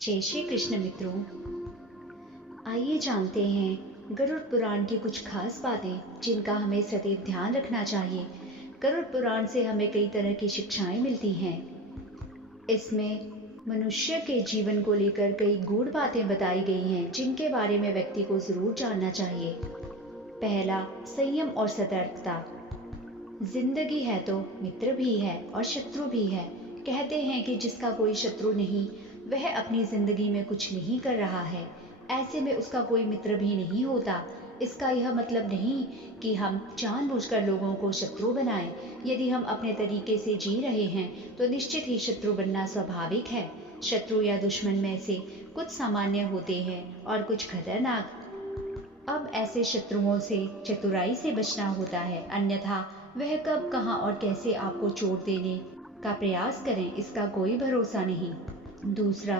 जय श्री कृष्ण मित्रों, आइए जानते हैं गरुड़ पुराण की कुछ खास बातें जिनका हमें सदैव ध्यान रखना चाहिए। गरुड़ पुराण से हमें कई तरह की शिक्षाएं मिलती हैं। इसमें मनुष्य के जीवन को लेकर कई गूढ़ बातें बताई गई हैं जिनके बारे में व्यक्ति को जरूर जानना चाहिए। पहला, संयम और सतर्कता। जिंदगी है तो मित्र भी है और शत्रु भी है। कहते हैं कि जिसका कोई शत्रु नहीं वह अपनी जिंदगी में कुछ नहीं कर रहा है, ऐसे में उसका कोई मित्र भी नहीं होता। इसका यह मतलब नहीं कि हम जानबूझकर लोगों को शत्रु बनाएं। यदि हम अपने तरीके से जी रहे हैं तो निश्चित ही शत्रु बनना स्वाभाविक है। शत्रु या दुश्मन में से कुछ सामान्य होते हैं और कुछ खतरनाक। अब ऐसे शत्रुओं से चतुराई से बचना होता है, अन्यथा वह कब, कहां और कैसे आपको चोट देने का प्रयास करें, इसका कोई भरोसा नहीं। दूसरा,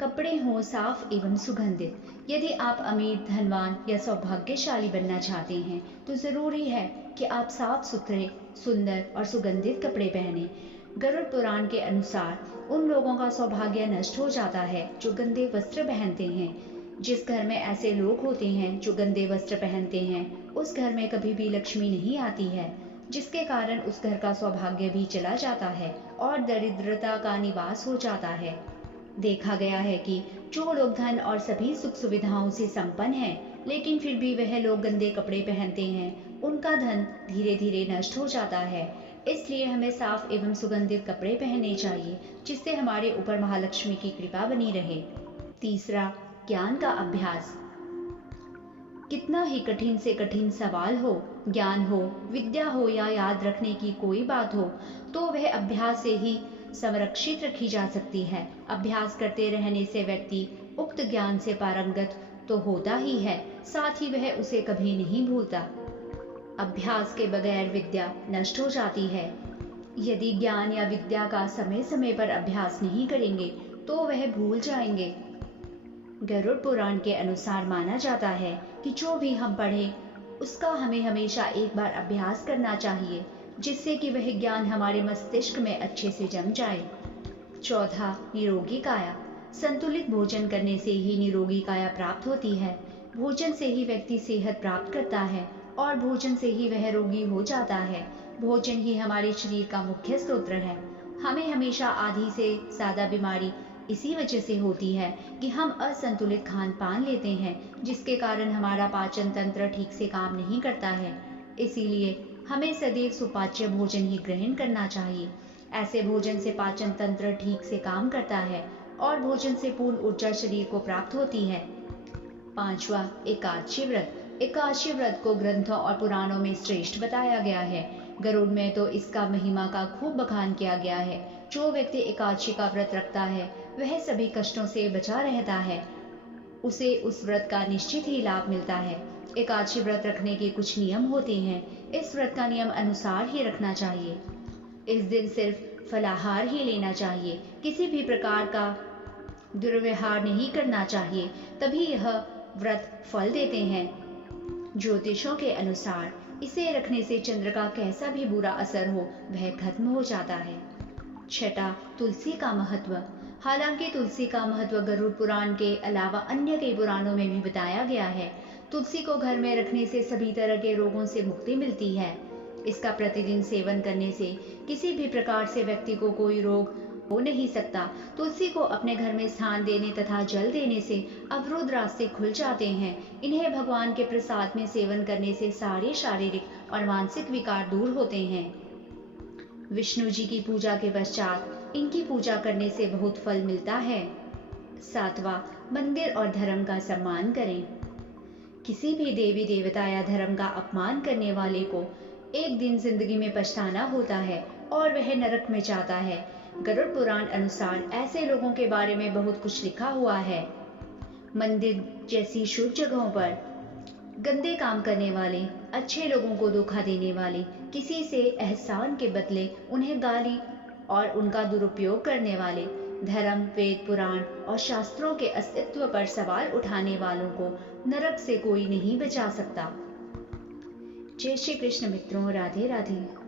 कपड़े हों साफ एवं सुगंधित। यदि आप अमीर, धनवान या सौभाग्यशाली बनना चाहते हैं तो जरूरी है कि आप साफ सुथरे, सुंदर और सुगंधित कपड़े पहने। गरुड़ पुराण के अनुसार उन लोगों का सौभाग्य नष्ट हो जाता है जो गंदे वस्त्र पहनते हैं। जिस घर में ऐसे लोग होते हैं जो गंदे वस्त्र पहनते हैं, उस घर में कभी भी लक्ष्मी नहीं आती है, जिसके कारण उस घर का सौभाग्य भी चला जाता है और दरिद्रता का निवास हो जाता है। देखा गया है कि जो लोग धन और सभी सुख सुविधाओं से संपन्न हैं, लेकिन फिर भी वह लोग गंदे कपड़े पहनते हैं, उनका धन धीरे धीरे नष्ट हो जाता है। इसलिए हमें साफ एवं सुगंधित कपड़े पहनने चाहिए, जिससे हमारे ऊपर महालक्ष्मी की कृपा बनी रहे। तीसरा, ज्ञान का अभ्यास। कितना ही कठिन से कठिन सवाल हो, ज्ञान हो, विद्या हो या याद रखने की कोई बात हो, तो वह अभ्यास से ही संरक्षित रखी जा सकती है। अभ्यास करते रहने से व्यक्ति उक्त ज्ञान से पारंगत तो होता ही है, साथ ही वह उसे कभी नहीं भूलता। अभ्यास के बगैर विद्या नष्ट हो जाती है। यदि ज्ञान या विद्या का समय समय पर अभ्यास नहीं करेंगे तो वह भूल जाएंगे। गरुड़ पुराण के अनुसार माना जाता है कि जो भी हम पढ़ें उसका हमें हमेशा एक बार अभ्यास करना चाहिए, जिससे कि वह ज्ञान हमारे मस्तिष्क में अच्छे से जम जाए। चौथा, निरोगी काया। संतुलित भोजन करने से ही निरोगी काया प्राप्त होती है। भोजन से ही व्यक्ति सेहत प्राप्त करता है और भोजन से ही वह रोगी हो जाता है। भोजन ही हमारे शरीर का मुख्य स्रोत है। हमें हमेशा आधी से ज्यादा बीमारी इसी वजह से होती है कि हम असंतुलित खान पान लेते हैं, जिसके कारण हमारा पाचन तंत्र ठीक से काम नहीं करता है। इसीलिए हमें सदैव सुपाच्य भोजन ही ग्रहण करना चाहिए। ऐसे भोजन से पाचन तंत्र ठीक से काम करता है और भोजन से पूर्ण ऊर्जा शरीर को प्राप्त होती है। पांचवा, एकादशी व्रत। एकादशी व्रत को ग्रंथों और पुराणों में श्रेष्ठ बताया गया है। गरुड़ में तो इसका महिमा का खूब बखान किया गया है। जो व्यक्ति एकादशी का व्रत रखता है वह सभी कष्टों से बचा रहता है, उसे उस व्रत का निश्चित ही लाभ मिलता है। एकादशी व्रत रखने के कुछ नियम होते हैं, इस व्रत का नियम अनुसार ही रखना चाहिए। इस दिन सिर्फ फलाहार ही लेना चाहिए, किसी भी प्रकार का दुर्व्यवहार नहीं करना चाहिए, तभी यह व्रत फल देते हैं। ज्योतिषों के अनुसार इसे रखने से चंद्र का कैसा भी बुरा असर हो वह खत्म हो जाता है। छठा, तुलसी का महत्व। हालांकि तुलसी का महत्व गरुड़ पुराण के अलावा अन्य कई पुराणों में भी बताया गया है। तुलसी को घर में रखने से सभी तरह के रोगों से मुक्ति मिलती है। इसका प्रतिदिन सेवन करने से किसी भी प्रकार से व्यक्ति को कोई रोग हो नहीं सकता। तुलसी को अपने घर में स्थान देने तथा जल देने से अवरुद्ध रास्ते खुल जाते हैं। इन्हें भगवान के प्रसाद में सेवन करने से सारे शारीरिक और मानसिक विकार दूर होते हैं। विष्णु जी की पूजा के पश्चात इनकी पूजा करने से बहुत फल मिलता है। सातवां, मंदिर और धर्म का सम्मान करें। किसी भी देवी देवता या धर्म का अपमान करने वाले को एक दिन जिंदगी में पछताना होता है और वह नरक में जाता है। गरुड़ पुराण अनुसार ऐसे लोगों के बारे में बहुत कुछ लिखा हुआ है। मंदिर जैसी शुभ जगहों पर गंदे काम करने वाले, अच्छे लोगों को धोखा देने वाले, किसी से एहसान के बदले उन्हें गाली और उनका दुरुपयोग करने वाले, धर्म, वेद, पुराण और शास्त्रों के अस्तित्व पर सवाल उठाने वालों को नरक से कोई नहीं बचा सकता। जय श्री कृष्ण मित्रों, राधे राधे।